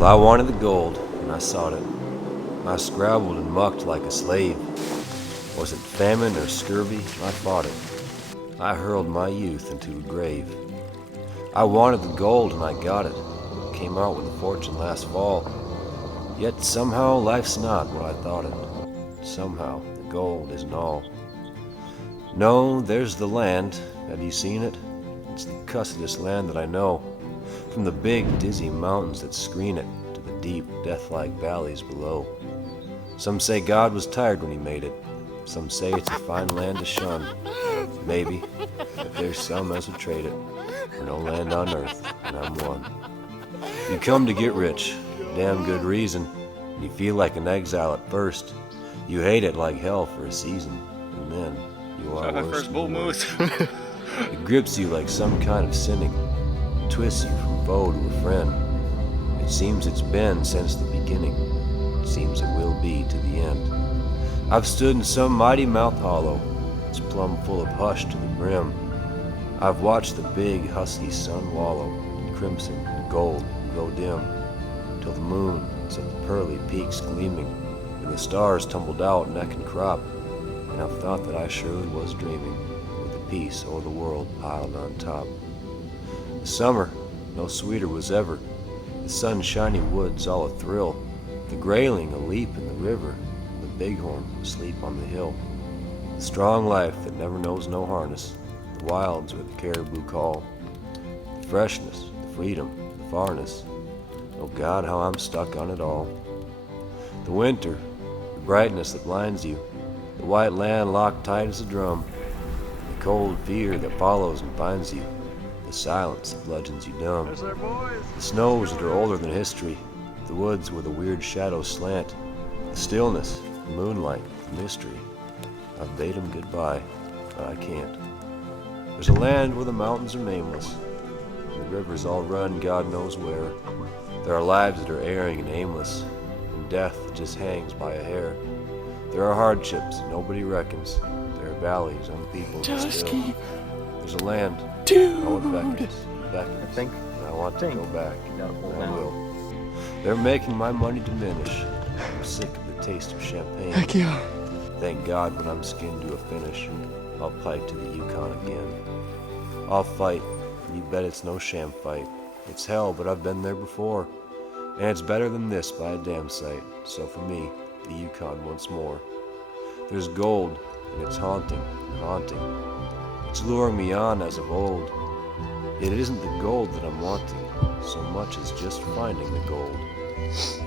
Well, I wanted the gold, and I sought it. I scrabbled and mucked like a slave. Was it famine or scurvy? I fought it. I hurled my youth into a grave. I wanted the gold, and I got it. Came out with a fortune last fall. Yet somehow life's not what I thought it. Somehow the gold isn't all. No, there's the land. Have you seen it? It's the cussedest land that I know. From the big, dizzy mountains that screen it to the deep, death-like valleys below. Some say God was tired when he made it. Some say it's a fine land to shun. Maybe, but there's some as would trade it for no land on earth, and I'm one. You come to get rich, damn good reason. You feel like an exile at first. You hate it like hell for a season, and then you are worse. First bull moose. It grips you like some kind of sinning, twists you from foe to a friend. It seems it's been since the beginning. It seems it will be to the end. I've stood in some mighty mouth hollow. It's plumb full of hush to the brim. I've watched the big, husky sun wallow in crimson and gold grow dim, till the moon set the pearly peaks gleaming, and the stars tumbled out neck and crop. And I've thought that I surely was dreaming, with the peace o'er the world piled on top. The summer, no sweeter was ever, the sunshiny woods all a thrill, the grayling a leap in the river, the bighorn asleep on the hill. The strong life that never knows no harness, the wilds where the caribou call, the freshness, the freedom, the farness. Oh God, how I'm stuck on it all. The winter, the brightness that blinds you, the white land locked tight as a drum, the cold fear that follows and binds you, the silence that bludgeons you dumb. The snows that are older than history, the woods where the weird shadows slant, the stillness, the moonlight, the mystery. I've bade 'em goodbye, but I can't. There's a land where the mountains are nameless, and the rivers all run God knows where. There are lives that are erring and aimless, and death that just hangs by a hair. There are hardships that nobody reckons. There are valleys unpeopled and still. There's a land, oh, it beckons, and I want to go back, and I will. They're making my money diminish. I'm sick of the taste of champagne. Heck yeah. Thank God when I'm skinned to a finish, I'll pike to the Yukon again. I'll fight, and you bet it's no sham fight. It's hell, but I've been there before, and it's better than this by a damn sight. So for me, the Yukon once more. There's gold, and it's haunting and haunting. It's luring me on as of old. Yet it isn't the gold that I'm wanting, so much as just finding the gold.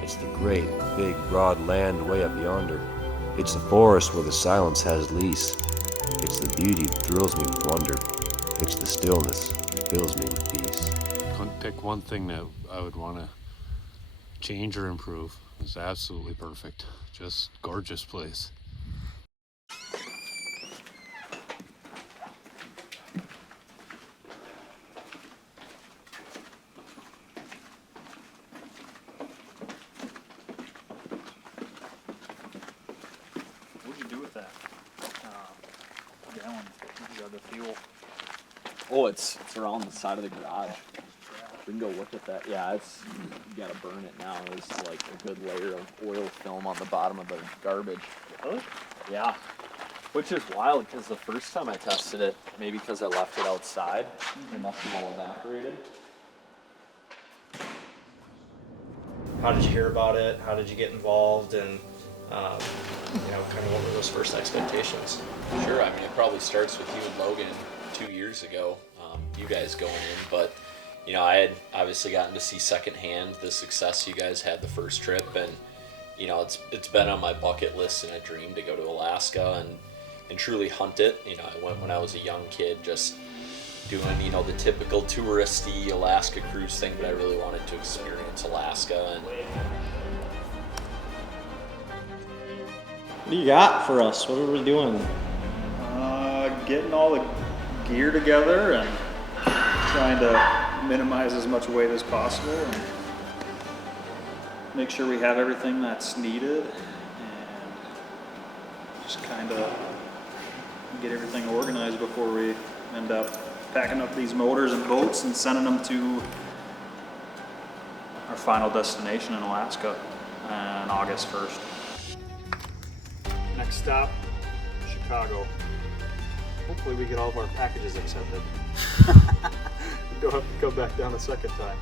It's the great, big, broad land way up yonder. It's the forest where the silence has lease. It's the beauty that thrills me with wonder. It's the stillness that fills me with peace. Couldn't pick one thing that I would want to change or improve. It's absolutely perfect. Just gorgeous place. Oh, it's around the side of the garage. We can go look at that. Yeah, it's, you gotta burn it now. There's like a good layer of oil film on the bottom of the garbage. Really? Yeah. Which is wild because the first time I tested it, maybe because I left it outside, it must have all evaporated. How did you hear about it? How did you get involved? And kind of what were those first expectations? Sure. I mean, it probably starts with you and Logan 2 years ago. You guys going in, but I had obviously gotten to see secondhand the success you guys had the first trip, and it's been on my bucket list and a dream to go to Alaska and truly hunt it. I went when I was a young kid, just doing the typical touristy Alaska cruise thing, but I really wanted to experience Alaska. And What do you got for us? What are we doing? Getting all the gear together and trying to minimize as much weight as possible and make sure we have everything that's needed, and just kind of get everything organized before we end up packing up these motors and boats and sending them to our final destination in Alaska on August 1st. Next stop, Chicago. Hopefully we get all of our packages accepted. Don't have to come back down a second time.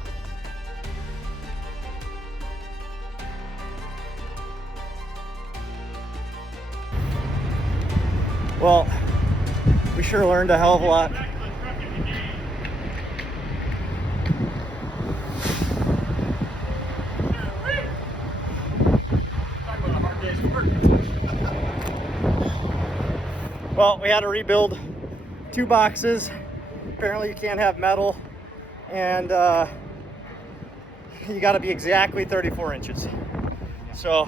Well, we sure learned a hell of a lot. Well, we had to rebuild 2 boxes. Apparently you can't have metal, and you got to be exactly 34 inches. So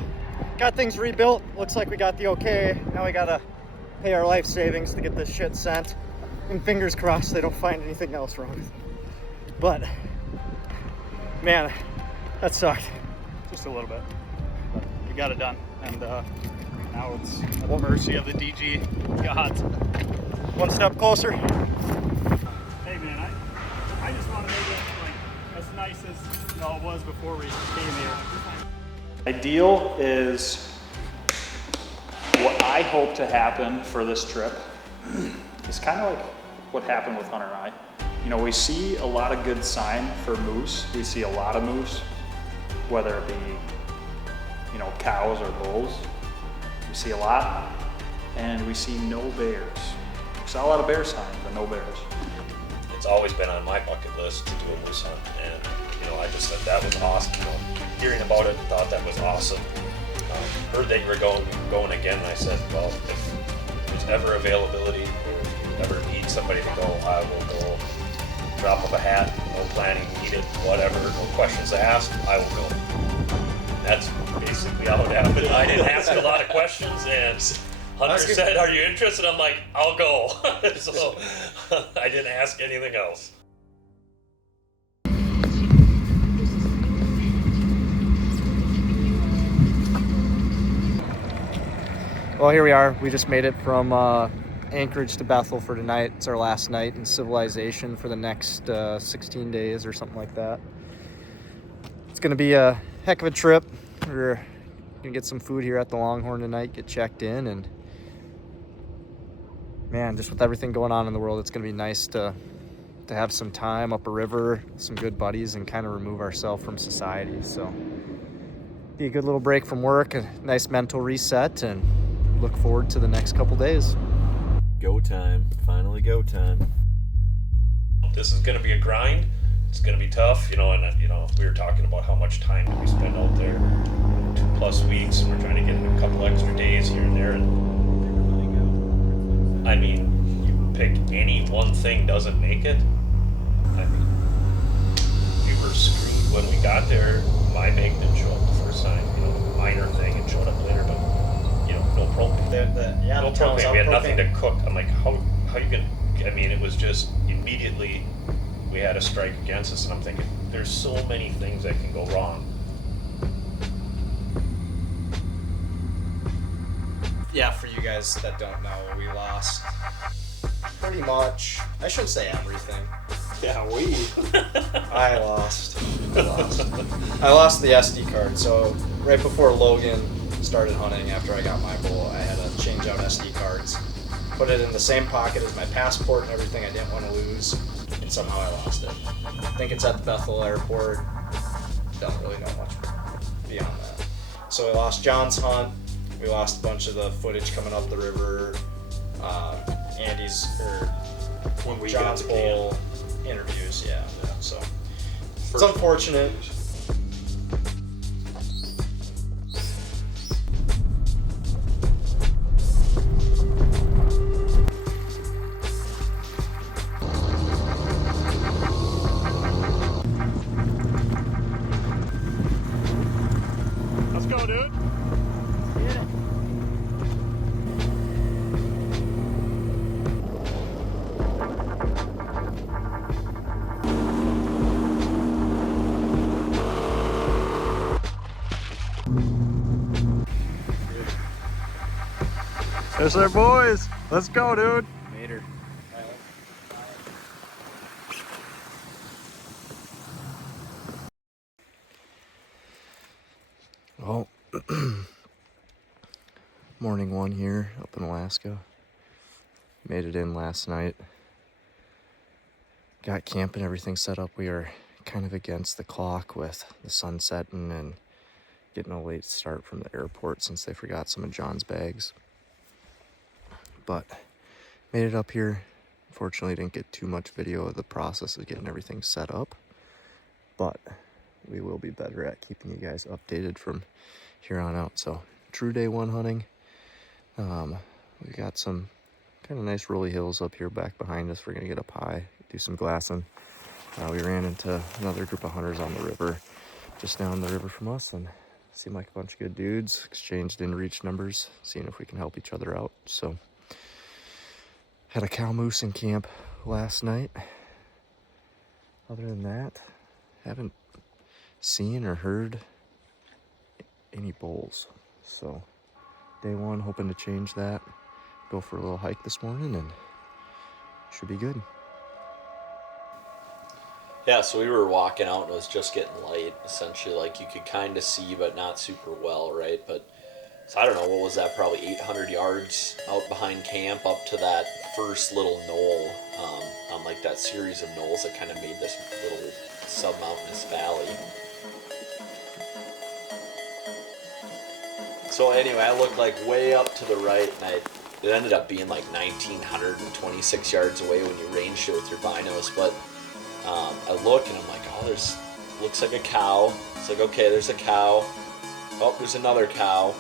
got things rebuilt. Looks like we got the okay. Now we got to pay our life savings to get this shit sent, and fingers crossed they don't find anything else wrong with it. But man, that sucked just a little bit, but we got it done, and now it's at the mercy of the DG gods. One step closer. Hey man, I just want to make it like as nice as it was before we came here. Ideal is what I hope to happen for this trip is kind of like what happened with Hunter and I. You know, we see a lot of good sign for moose. We see a lot of moose, whether it be, you know, cows or bulls. We see a lot, and we see no bears. We saw a lot of bear sign, but no bears. It's always been on my bucket list to do a moose hunt, and you know, I just said that was awesome. You know, hearing about it, thought that was awesome. Heard that you were going again, and I said, well, if there's ever availability, or if you ever need somebody to go, I will go. Drop of a hat, no planning needed, whatever, no questions asked, I will go. That's basically how it happened. I didn't ask a lot of questions, and Hunter said, are you interested? I'm like, I'll go. So I didn't ask anything else. Well, here we are. We just made it from Anchorage to Bethel for tonight. It's our last night in civilization for the next 16 days or something like that. It's going to be a heck of a trip. We're going to get some food here at the Longhorn tonight, get checked in, and man, just with everything going on in the world, it's going to be nice to have some time up a river, some good buddies, and kind of remove ourselves from society. So be a good little break from work, a nice mental reset, and look forward to the next couple days. Go time. Finally go time. This is going to be a grind. It's going to be tough, you know, and you know, we were talking about how much time do we spend out there, 2+ weeks, and we're trying to get in a couple extra days here and there. And I mean, you pick any one thing doesn't make it. I mean, we were screwed when we got there. My make didn't show up the first time, you know, minor thing, and showed up later, but you know, no propane. No propane. We had nothing to cook. I'm like, how you gonna? I mean, it was just immediately we had a strike against us, and I'm thinking, there's so many things that can go wrong. Yeah, for you guys that don't know, we lost pretty much, I shouldn't say everything. Yeah, I lost I lost the SD card. So right before Logan started hunting, after I got my bull, I had to change out SD cards, put it in the same pocket as my passport and everything I didn't want to lose, and somehow I lost it. I think it's at the Bethel airport. Don't really know much beyond that. So we lost John's hunt. We lost a bunch of the footage coming up the river. Andy's when we John's got to bull interviews. Yeah. So it's unfortunate. Let's go, dude. Yes, sir, boys. Let's go, dude. Later. Well, morning one here up in Alaska. Made it in last night. Got camp and everything set up. We are kind of against the clock with the sun setting and getting a late start from the airport since they forgot some of John's bags. But made it up here. Fortunately, didn't get too much video of the process of getting everything set up. But we will be better at keeping you guys updated from here on out. So, true day one hunting. We got some kind of nice rolly hills up here back behind us. We're gonna get up high, do some glassing. We ran into another group of hunters on the river, just down the river from us, and seemed like a bunch of good dudes. Exchanged in-reach numbers, seeing if we can help each other out. So, had a cow moose in camp last night. Other than that, haven't seen or heard any bulls. So, day one, hoping to change that. Go for a little hike this morning and should be good. Yeah, so we were walking out and it was just getting light. Essentially, like you could kind of see, but not super well, right? But so I don't know, what was that? Probably 800 yards out behind camp up to that first little knoll on like that series of knolls that kind of made this little sub-mountainous valley. So anyway, I looked like way up to the right, and it ended up being like 1,926 yards away when you ranged it with your binos. But I look and I'm like, oh, looks like a cow. It's like, okay, there's a cow. Oh, there's another cow.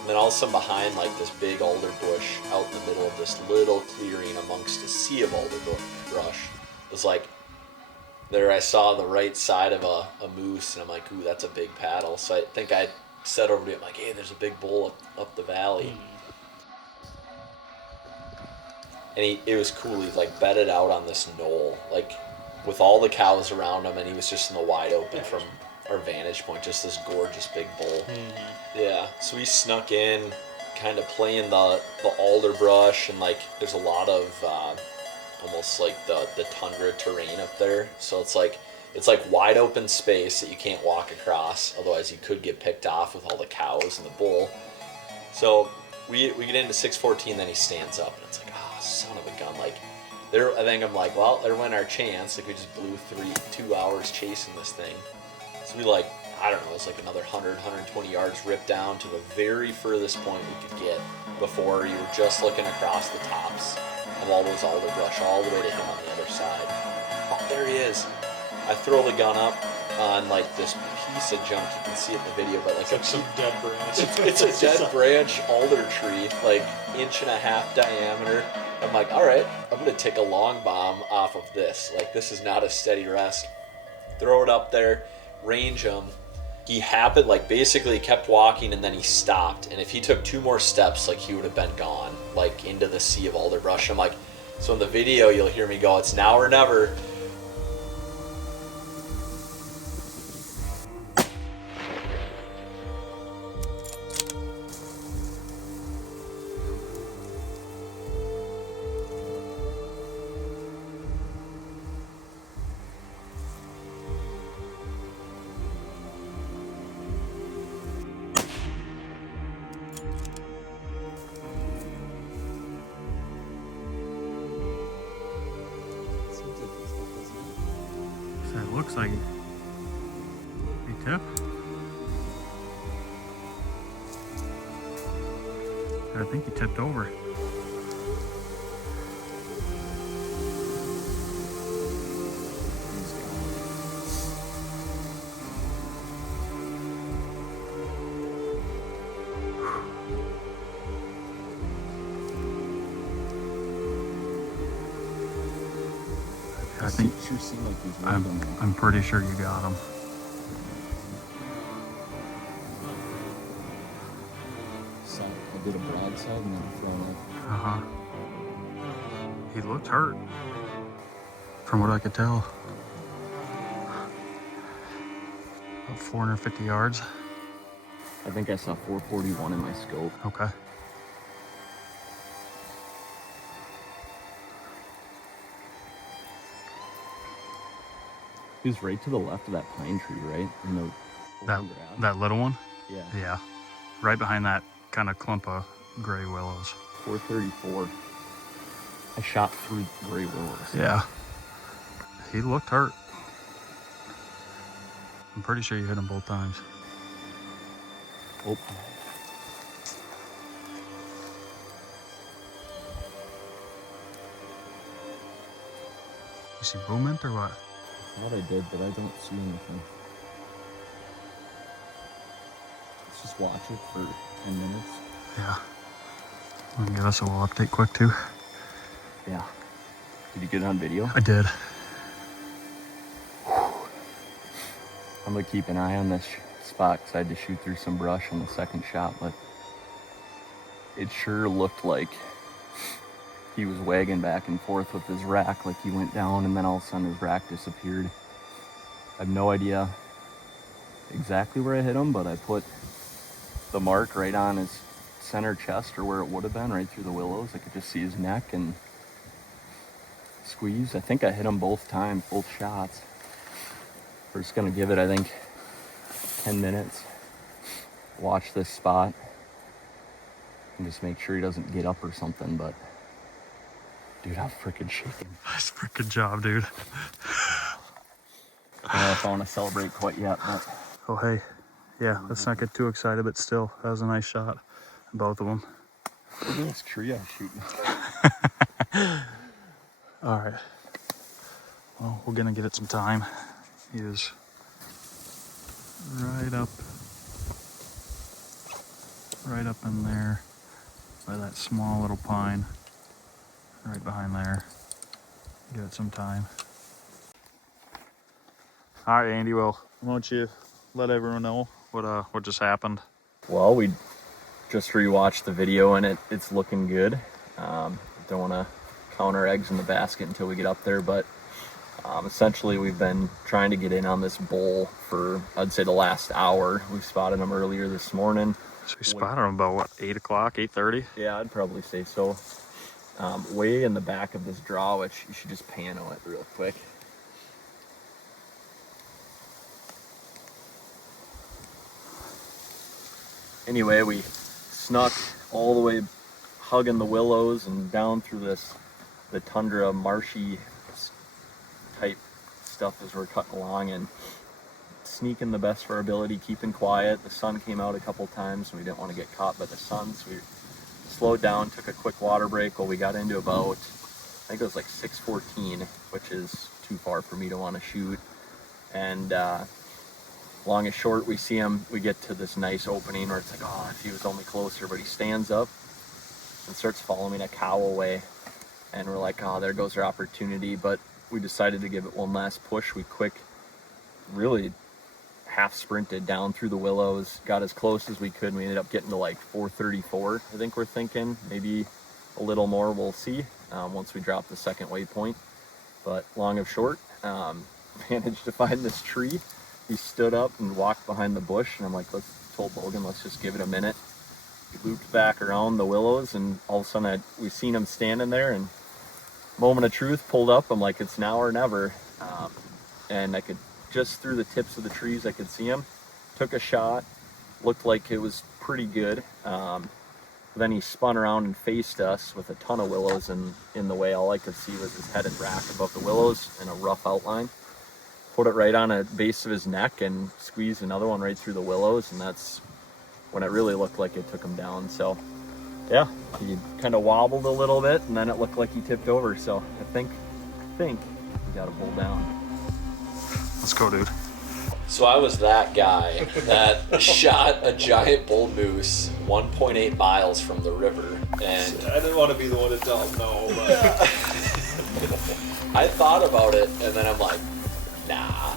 And then all of a sudden behind like this big alder bush out in the middle of this little clearing amongst a sea of alder brush, it was like, there I saw the right side of a moose, and I'm like, ooh, that's a big paddle. So I think I said over to him, like, hey, there's a big bull up the valley. And it was cool. He like bedded out on this knoll, like with all the cows around him, and he was just in the wide open from our vantage point, just this gorgeous big bull. Yeah, so we snuck in, kind of playing the alder brush, and like there's a lot of almost like the tundra terrain up there. So it's like wide open space that you can't walk across, otherwise you could get picked off with all the cows and the bull. So we get into 6:14, then he stands up, and it's like, oh, son of a gun. Like, I think I'm like, well, there went our chance. Like, we just blew 2 hours chasing this thing. So we like, I don't know, it's like another 120 yards ripped down to the very furthest point we could get before you were just looking across the tops of all those alder brush all the way to him on the other side. Oh, there he is. I throw the gun up on like this piece of junk. You can see it in the video, but like some dead branch. It's a dead branch alder tree, like 1.5 inch diameter. I'm like, all right, I'm gonna take a long bomb off of this. Like, this is not a steady rest. Throw it up there, range him. He happened, like, basically kept walking, and then he stopped. And if he took 2 more steps, like, he would have been gone, like, into the sea of alder brush. I'm like, so in the video, you'll hear me go, it's now or never. It looks like it. Hey, Tiff? I think he tipped over. I think I'm pretty sure you got him. I did a broadside and then thrown up. He looked hurt, from what I could tell. About 450 yards. I think I saw 441 in my scope. Okay. He was right to the left of that pine tree, right? In the That little one? Yeah. Yeah, right behind that kind of clump of gray willows. 434. I shot through gray willows. Yeah. He looked hurt. I'm pretty sure you hit him both times. Oh. You see movement or what? I thought I did, but I don't see anything. Let's just watch it for 10 minutes. Yeah. Want to give us a little update quick too? Yeah. Did you get it on video? I did. I'm gonna keep an eye on this spot because I had to shoot through some brush on the second shot, but it sure looked like he was wagging back and forth with his rack, like he went down and then all of a sudden his rack disappeared. I have no idea exactly where I hit him, but I put the mark right on his center chest, or where it would have been, right through the willows. I could just see his neck and squeeze. I think I hit him both times, both shots. We're just gonna give it, I think, 10 minutes. Watch this spot and just make sure he doesn't get up or something, but dude, I'm freaking shaking. Nice freaking job, dude. I don't know if I want to celebrate quite yet, but Oh, hey. Yeah, let's not get too excited, but still, that was a nice shot. Both of them. look at this tree I'm shooting. All right. Well, we're gonna give it some time. He is right up in there by that small little pine. Right behind there. Give it some time. All right, Andy. Well, why don't you let everyone know what just happened? Well, we just rewatched the video and it's looking good. Don't want to count our eggs in the basket until we get up there, but essentially we've been trying to get in on this bull for, I'd say, the last hour. We spotted him earlier this morning. So we spotted him about what, 8 o'clock, 8:30? Yeah, I'd probably say so. Way in the back of this draw, which you should just pano it real quick. Anyway, we snuck all the way hugging the willows and down through the tundra marshy type stuff as we're cutting along, and sneaking the best of our ability, keeping quiet. The sun came out a couple times and we didn't want to get caught by the sun, so we slowed down, took a quick water break. Well, we got into about, I think it was like 6:14, which is too far for me to want to shoot. And long and short, we see him, we get to this nice opening where it's like, oh, if he was only closer, but he stands up and starts following a cow away. And we're like, oh, there goes our opportunity. But we decided to give it one last push. We really half sprinted down through the willows, got as close as we could. We ended up getting to like 434, I think we're thinking, maybe a little more, we'll see, once we drop the second waypoint. But long of short, managed to find this tree. He stood up and walked behind the bush, and I'm like, told Logan, let's just give it a minute. He looped back around the willows, and all of a sudden we seen him standing there, and moment of truth, pulled up. I'm like, it's now or never. And I could, just through the tips of the trees, I could see him. Took a shot, looked like it was pretty good. Then he spun around and faced us with a ton of willows in the way. All I could see was his head and rack above the willows in a rough outline. Put it right on a base of his neck and squeezed another one right through the willows, and that's when it really looked like it took him down. So yeah, he kind of wobbled a little bit, and then it looked like he tipped over. So I think we got to pull down. Let's go, dude. So I was that guy that shot a giant bull moose 1.8 miles from the river, and I didn't want to be the one to tell him no, but I thought about it, and then I'm like, nah.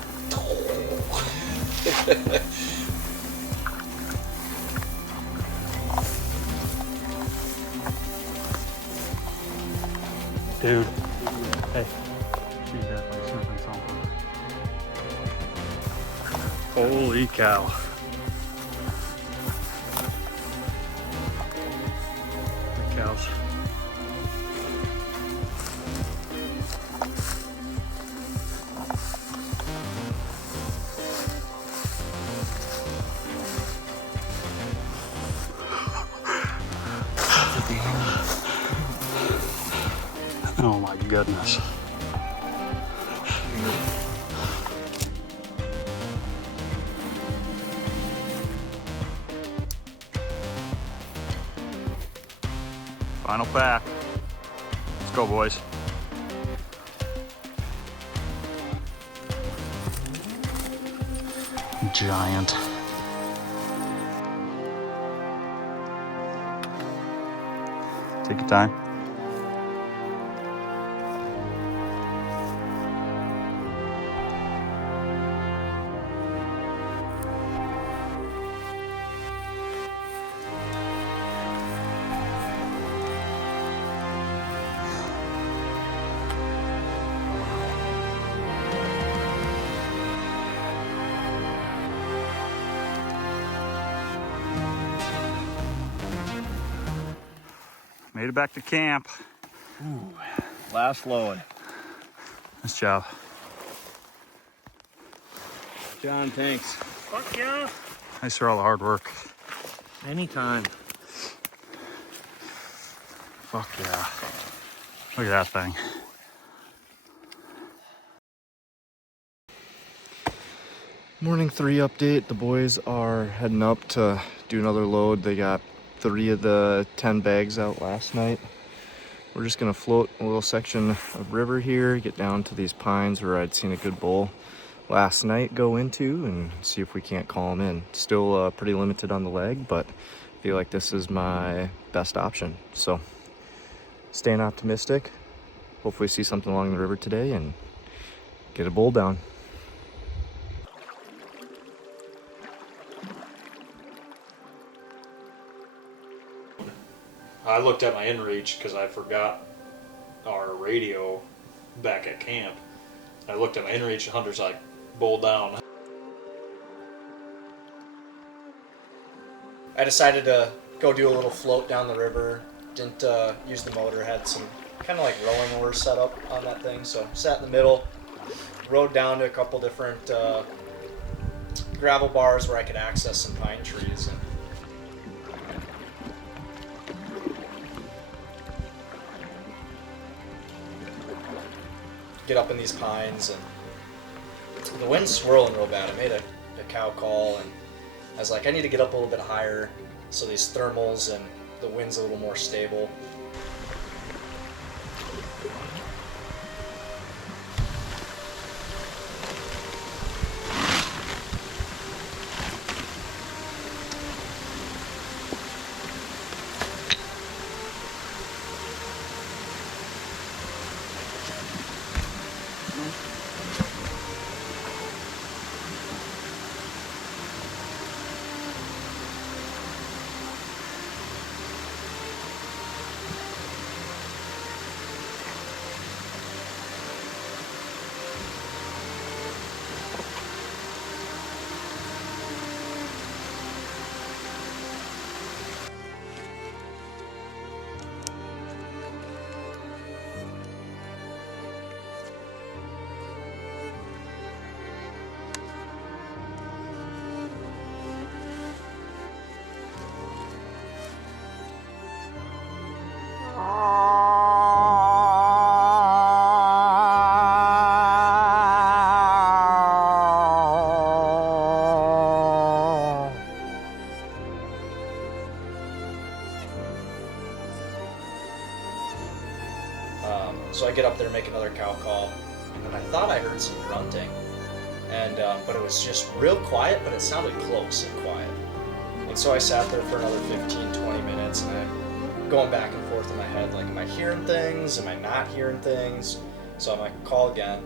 Dude. Hey. She's definitely sniffing something. Holy cow. The cows. goodness. Final pack. Let's go, boys. Giant. Take your time. Made it back to camp. Ooh, last load. Nice job. John, thanks. Fuck yeah. Thanks for all the hard work. Anytime. Fuck yeah. Look at that thing. Morning 3 update. The boys are heading up to do another load. They got 3 of the 10 bags out last night. We're just gonna float a little section of river here, get down to these pines where I'd seen a good bull last night go into, and see if we can't call him in. Still pretty limited on the leg, but I feel like this is my best option. So staying optimistic. Hopefully see something along the river today and get a bull down. I looked at my inReach because I forgot our radio back at camp. I looked at my inReach and Hunter's like, bull down. I decided to go do a little float down the river. Didn't use the motor. Had some kind of like rowing oars set up on that thing. So sat in the middle, rode down to a couple different gravel bars where I could access some pine trees. And get up in these pines, and the wind's swirling real bad. I made a cow call, and I was like, I need to get up a little bit higher so these thermals and the wind's a little more stable. So I get up there, make another cow call, and I thought I heard some grunting, and but it was just real quiet, but it sounded close and quiet. And so I sat there for another 15, 20 minutes, and I'm going back and forth in my head, like, am I hearing things? Am I not hearing things? So I'm like, call again.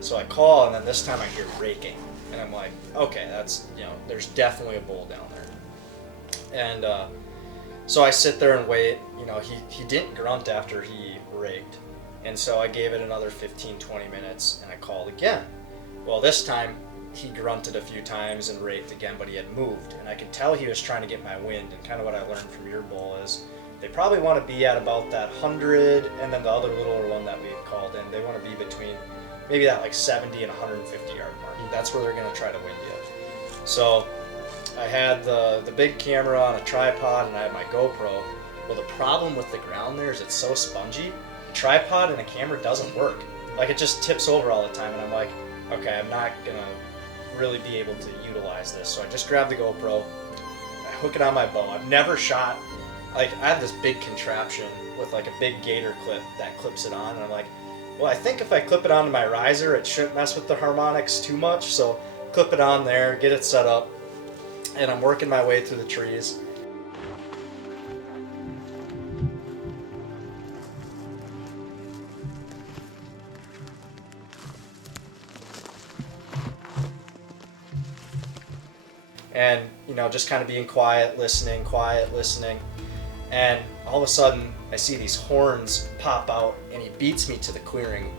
So I call, and then this time I hear raking, and I'm like, okay, that's, you know, there's definitely a bull down there. And so I sit there and wait. You know, he didn't grunt after he raked. And so I gave it another 15, 20 minutes, and I called again. Well, this time he grunted a few times and raked again, but he had moved. And I could tell he was trying to get my wind. And kind of what I learned from your bull is they probably want to be at about that 100, and then the other littler one that we had called in, they want to be between maybe that like 70 and 150 yard mark. That's where they're going to try to wind you. So I had the big camera on a tripod, and I had my GoPro. Well, the problem with the ground there is it's so spongy. a tripod and a camera doesn't work. Like, it just tips over all the time, and I'm like, okay, I'm not gonna really be able to utilize this. So I just grabbed the GoPro, I hook it on my bow. I've never shot, like, I have this big contraption with like a big gator clip that clips it on, and I'm like, well, I think if I clip it onto my riser, it shouldn't mess with the harmonics too much, so clip it on there, get it set up, and I'm working my way through the trees. And, you know, just kind of being quiet, listening, and all of a sudden I see these horns pop out, and he beats me to the clearing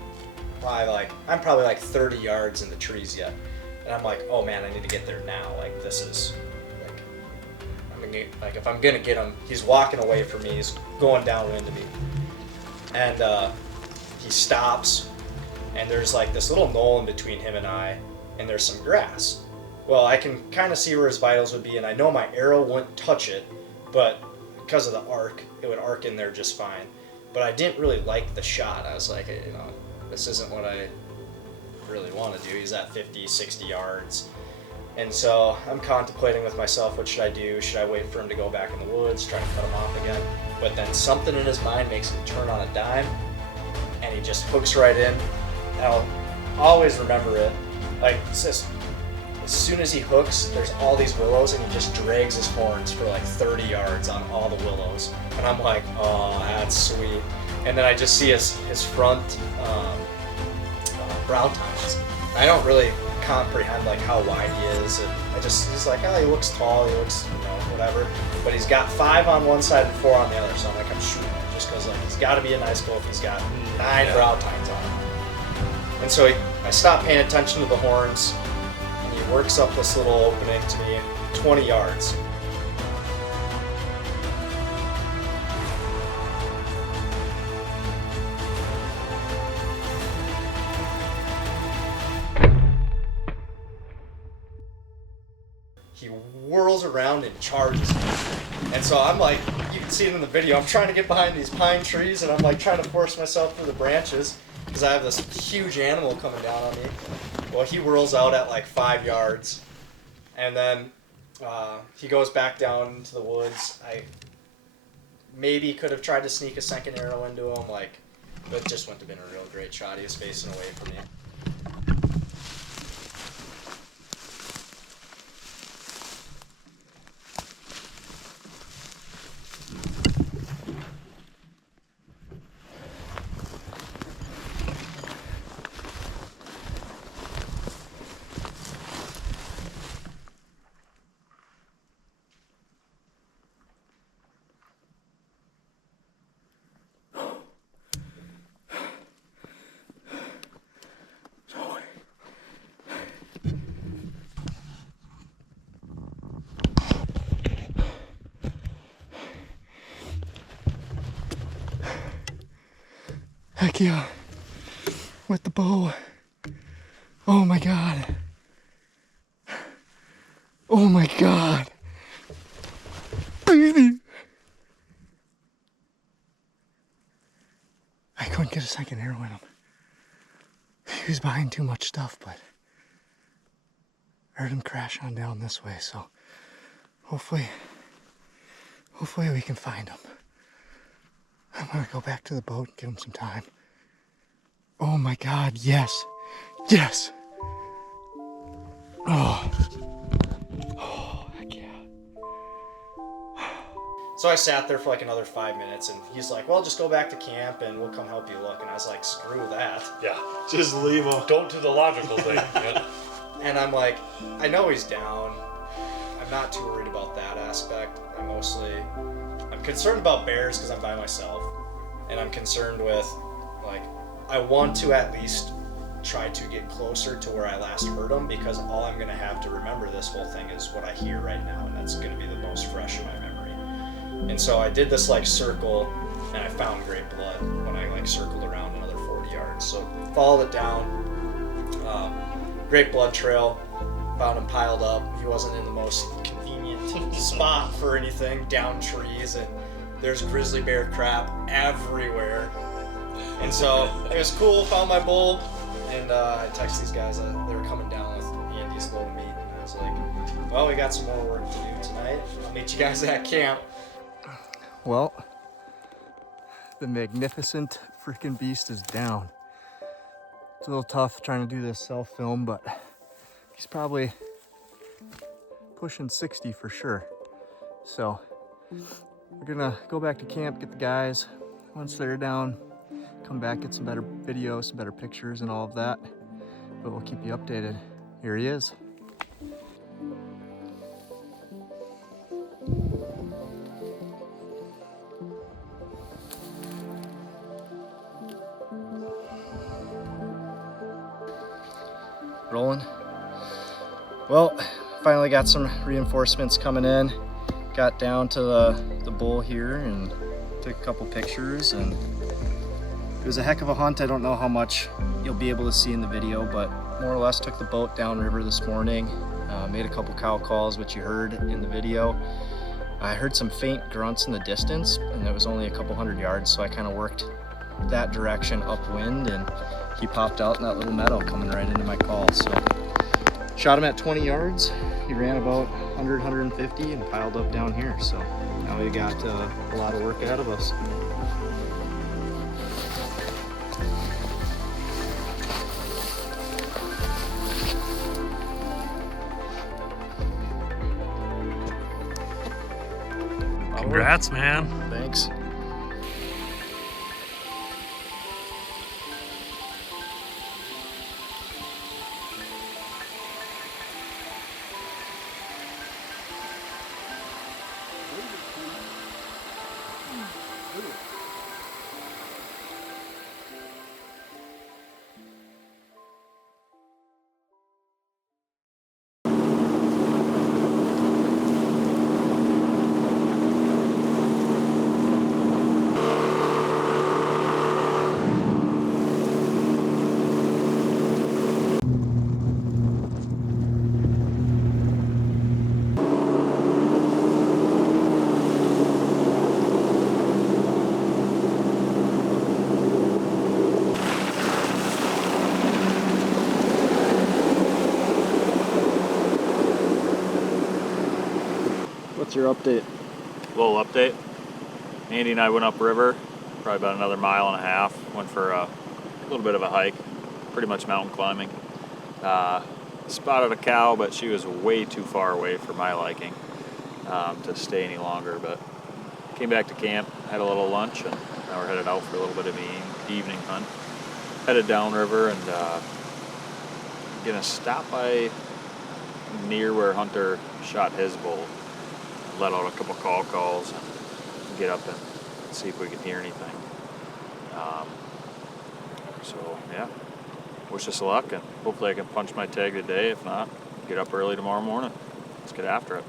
by I'm probably like 30 yards in the trees yet, and I'm like, oh man, I need to get there now. Like, this is like if I'm gonna get him, he's walking away from me, he's going downwind of me, and he stops, and there's like this little knoll in between him and I, and there's some grass. Well, I can kind of see where his vitals would be, and I know my arrow wouldn't touch it, but because of the arc, it would arc in there just fine. But I didn't really like the shot. I was like, you know, this isn't what I really want to do. He's at 50, 60 yards. And so I'm contemplating with myself, what should I do? Should I wait for him to go back in the woods, try to cut him off again? But then something in his mind makes him turn on a dime, and he just hooks right in. And I'll always remember it. Like, it's just, as soon as he hooks, there's all these willows, and he just drags his horns for like 30 yards on all the willows. And I'm like, oh, that's sweet. And then I just see his front brow tines. I don't really comprehend like how wide he is, and he's like, oh, he looks tall, he looks, you know, whatever. But he's got 5 on one side and 4 on the other, so I'm like, I'm shooting him just because like he's got to be a nice goal if he's got 9 brow tines on him. And so I stop paying attention to the horns. He works up this little opening to me, 20 yards. He whirls around and charges me. And so I'm like, you can see it in the video, I'm trying to get behind these pine trees, and I'm like trying to force myself through the branches because I have this huge animal coming down on me. Well, he whirls out at like 5 yards, and then he goes back down into the woods. I maybe could have tried to sneak a second arrow into him, but it just wouldn't have been a real great shot. He was facing away from me. Heck yeah, with the bow. Oh my god. Oh my god. Baby. I couldn't get a second arrow in him. He was behind too much stuff, but I heard him crash on down this way, so hopefully we can find him. I'm gonna go back to the boat and give him some time. Oh my god, yes. Yes! Oh. Oh, heck yeah. So I sat there for like another 5 minutes, and he's like, well, just go back to camp and we'll come help you look. And I was like, screw that. Yeah, just leave him. Don't do the logical thing. Yeah. And I'm like, I know he's down. I'm not too worried about that aspect. I'm concerned about bears because I'm by myself. And I'm concerned with, I want to at least try to get closer to where I last heard him, because all I'm going to have to remember this whole thing is what I hear right now, and that's going to be the most fresh in my memory. And so I did this circle, and I found great blood when I circled around another 40 yards. So followed it down, great blood trail, found him piled up. He wasn't in the most convenient spot for anything, down trees, and there's grizzly bear crap everywhere. And so it was cool, found my bull, and I texted these guys that they were coming down with Andy's load of meat. And I was like, well, we got some more work to do tonight. I'll meet you guys at camp. Well, the magnificent freaking beast is down. It's a little tough trying to do this self-film, but he's probably pushing 60 for sure. So we're gonna go back to camp, get the guys. Once they're down, come back, get some better videos, some better pictures and all of that. But we'll keep you updated. Here he is. Rolling. Well, finally got some reinforcements coming in. Got down to the bull here and took a couple pictures, and it was a heck of a hunt. I don't know how much you'll be able to see in the video, but more or less took the boat downriver this morning. Made a couple cow calls, which you heard in the video. I heard some faint grunts in the distance, and it was only a couple hundred yards, so I kind of worked that direction upwind, and he popped out in that little meadow coming right into my call. So shot him at 20 yards. He ran about 100, 150 and piled up down here. So now we got a lot of work ahead of us. Congrats, man. Thanks. What's your update? Little update. Andy and I went upriver, probably about another mile and a half. Went for a little bit of a hike, pretty much mountain climbing. Spotted a cow, but she was way too far away for my liking to stay any longer. But came back to camp, had a little lunch, and now we're headed out for a little bit of an evening hunt. Headed downriver and gonna stop by near where Hunter shot his bull. Let out a couple call calls and get up and see if we can hear anything. So yeah, wish us luck, and hopefully I can punch my tag today. If not, get up early tomorrow morning. Let's get after it.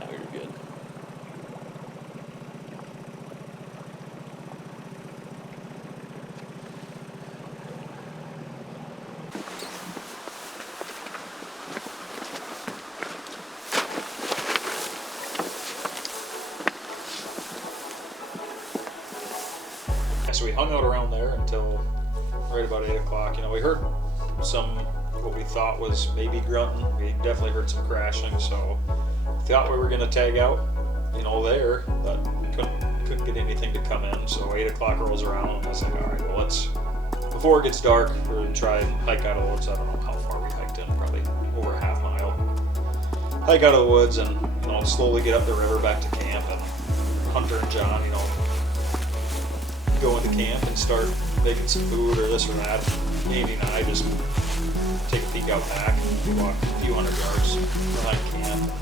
Now you're good. So we hung out around there until right about 8 o'clock. You know, we heard some, what we thought was maybe grunting. We definitely heard some crashing, so we thought we were gonna tag out, you know, there, but couldn't get anything to come in. So 8 o'clock rolls around, and I was like, all right, well, let's, before it gets dark, we're gonna try and hike out of the woods. I don't know how far we hiked in, probably over a half mile. Hike out of the woods and, you know, slowly get up the river back to camp. And Hunter and John, you know, go into camp and start making some food or this or that. Andy and I just take a peek out back and we walk a few hundred yards behind camp.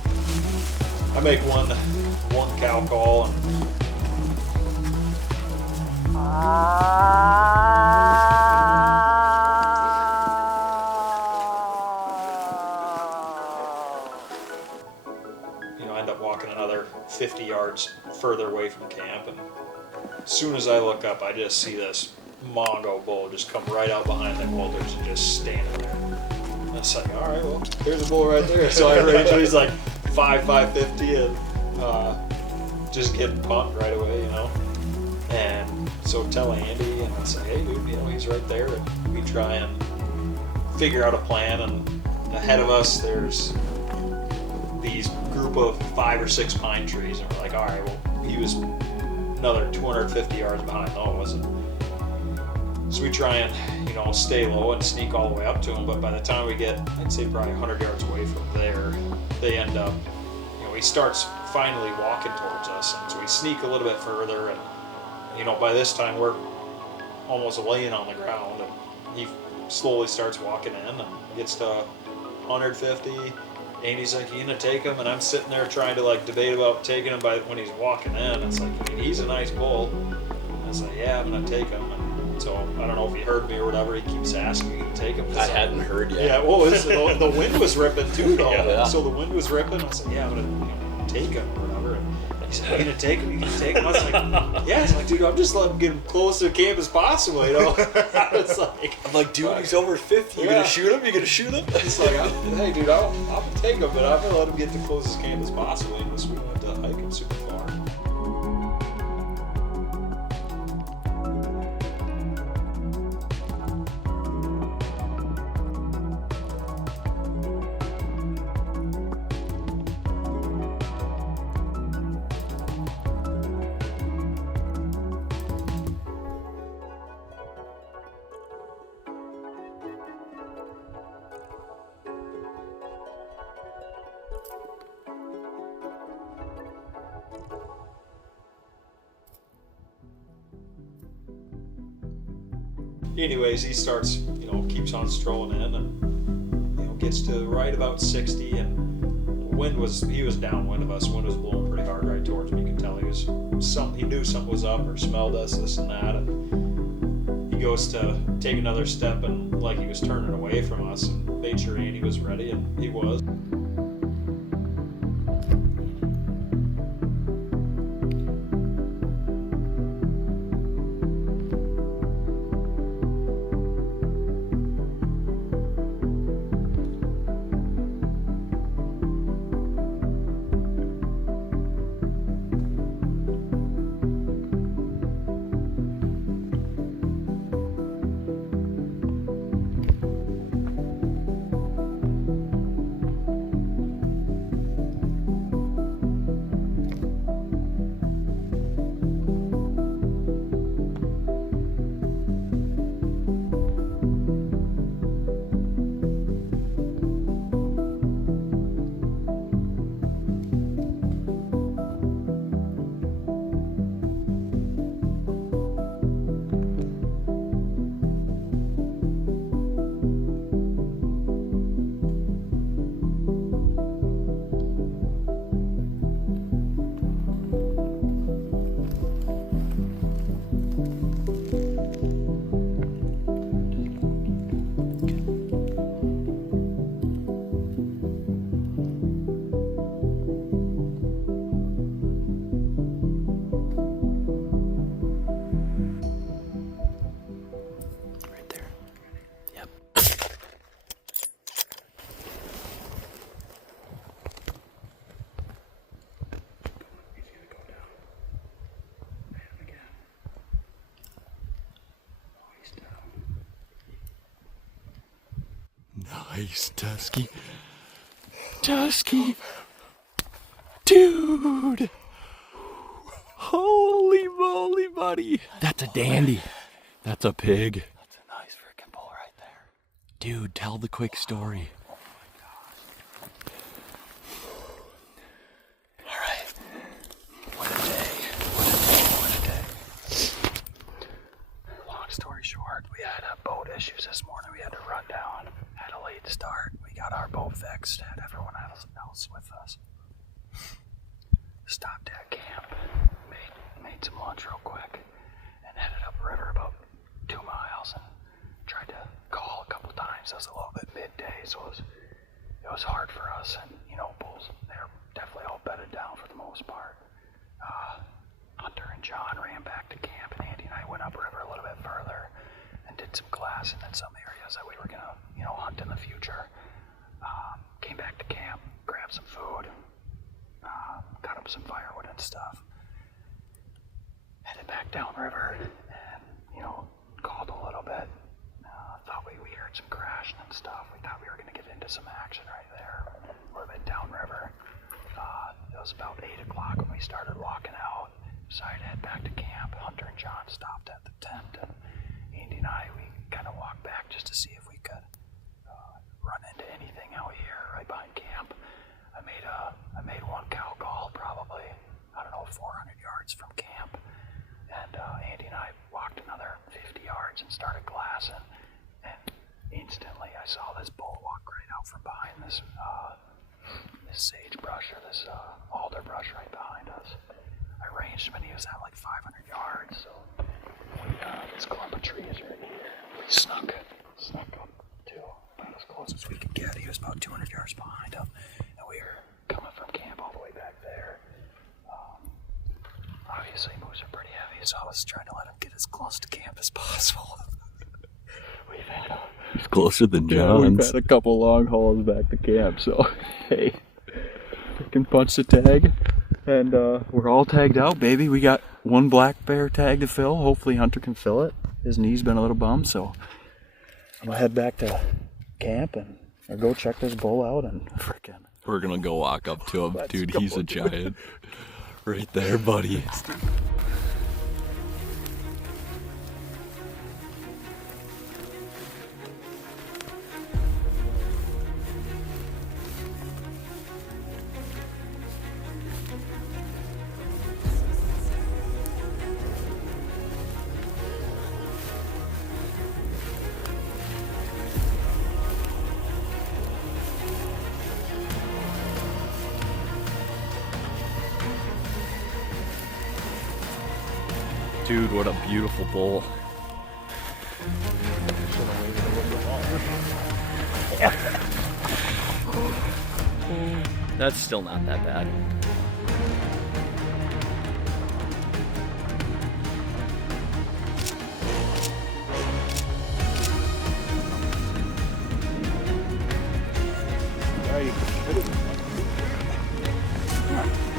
I make one cow call and you know, end up walking another 50 yards further away from camp, and as soon as I look up, I just see this Mongo bull just come right out behind them boulders and just standing there. And it's like, all right, well, there's a bull right there. So I range him. He's like 550, and just getting pumped right away, you know. And so tell Andy, and I say, hey, dude, you know, he's right there. And we try and figure out a plan. And ahead of us, there's these group of 5 or 6 pine trees, and we're like, all right, well, he was another 250 yards behind those. And so we try and, you know, stay low and sneak all the way up to him. But by the time we get, I'd say probably 100 yards away from there, they end up, you know, he starts finally walking towards us. And so we sneak a little bit further, and, you know, by this time we're almost laying on the ground, and he slowly starts walking in and gets to 150. Andy's like, you gonna take him? And I'm sitting there trying to like debate about taking him by when he's walking in. It's like, I mean, he's a nice bull. I was like, yeah, I'm gonna take him. And so I don't know if he heard me or whatever. He keeps asking me to take him. I hadn't heard yet. Yeah, well, the wind was ripping too, though. Yeah. So the wind was ripping. I was like, yeah, I'm gonna take him or whatever. And he said, are you gonna take him? You gonna take him? I was like, yeah. He's like, dude, I'm just letting him get him close to the camp as possible, you know. It's like, I'm like, dude, he's over 50. You Yeah. gonna shoot him? You gonna shoot him? it's like, hey, dude, I'll take him, but I'm gonna let him get the closest camp as possible. You know, so we went to hiking super far. Anyways, he starts, you know, keeps on strolling in, and, you know, gets to right about 60, and he was downwind of us. Wind was blowing pretty hard right towards him. You could tell he knew something was up or smelled us, this and that. And he goes to take another step, and like he was turning away from us, and made sure Andy was ready, and he was. Nice, Tusky. Tusky. Dude. Holy moly, buddy. That's a dandy. That's a pig. That's a nice freaking bull right there. Dude, tell the quick story. Alright. What a day. What a day. Long story short, we had boat issues this morning. We had to run down. Had a late start. We got our boat fixed. Had everyone else with us. Stopped at camp. Made some lunch real quick. And headed upriver about 2 miles. And tried to call a couple times. It was a little bit midday, so it was hard for us. And, you know, bulls, they're definitely all bedded down for the most part. Hunter and John ran back to camp, and Andy and I went upriver a little bit further and did did some glassing in some areas that we were gonna, hunt in the future. Came back to camp, grabbed some food, cut up some firewood and stuff. Headed back downriver and, called a little bit. Thought we heard some crashing and stuff. We thought we were gonna get into some action right there. A little bit downriver. It was about 8 o'clock when we started walking out. Decided to head back to camp. Hunter and John stopped at the tent, and Andy and I, we kind of walked back just to see if we could run into anything out here right behind camp. I made one cow call probably, 400 yards from camp, and Andy and I walked another 50 yards and started glassing, and instantly I saw this bull walk right out from behind this sagebrush, or this alder brush right behind us. I ranged him and he was at like 500 yards, so this clump of trees right here. We snuck up to about as close as we could get. He was about 200 yards behind him, and we were coming from camp all the way back there. Obviously moose are pretty heavy, so I was trying to let him get as close to camp as possible. We've had He's closer than John's. we've had a couple long hauls back to camp, so hey, freaking punch the tag, and we're all tagged out, baby. We got one black bear tag to fill. Hopefully Hunter can fill it. His knee's been a little bummed, so I'm gonna head back to camp and go check this bull out and freaking. We're gonna go walk up to him, dude. He's a giant. Right there, buddy. Dude, what a beautiful bull. That's still not that bad.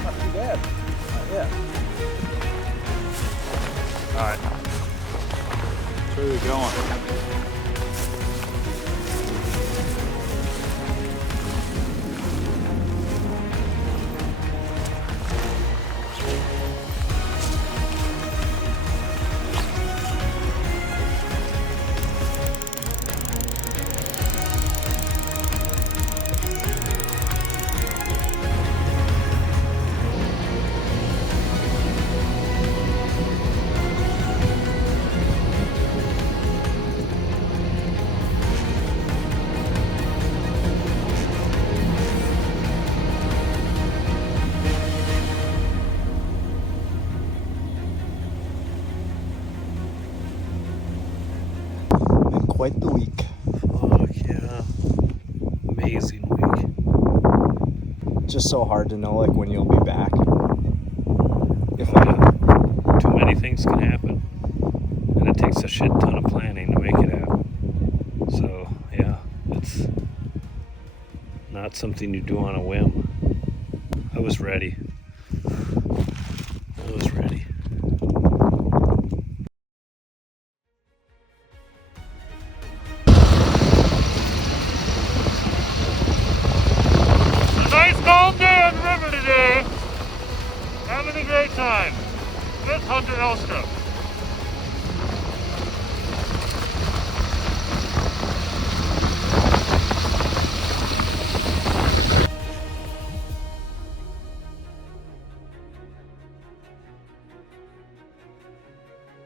Not too bad. Not yet. Alright. Where are we going? Quite the week. Oh yeah, amazing week. Just so hard to know like when you'll be back. Too many things can happen, and it takes a shit ton of planning to make it happen. So yeah, it's not something you do on a whim. I was ready. Having a great time with hunterellstrom.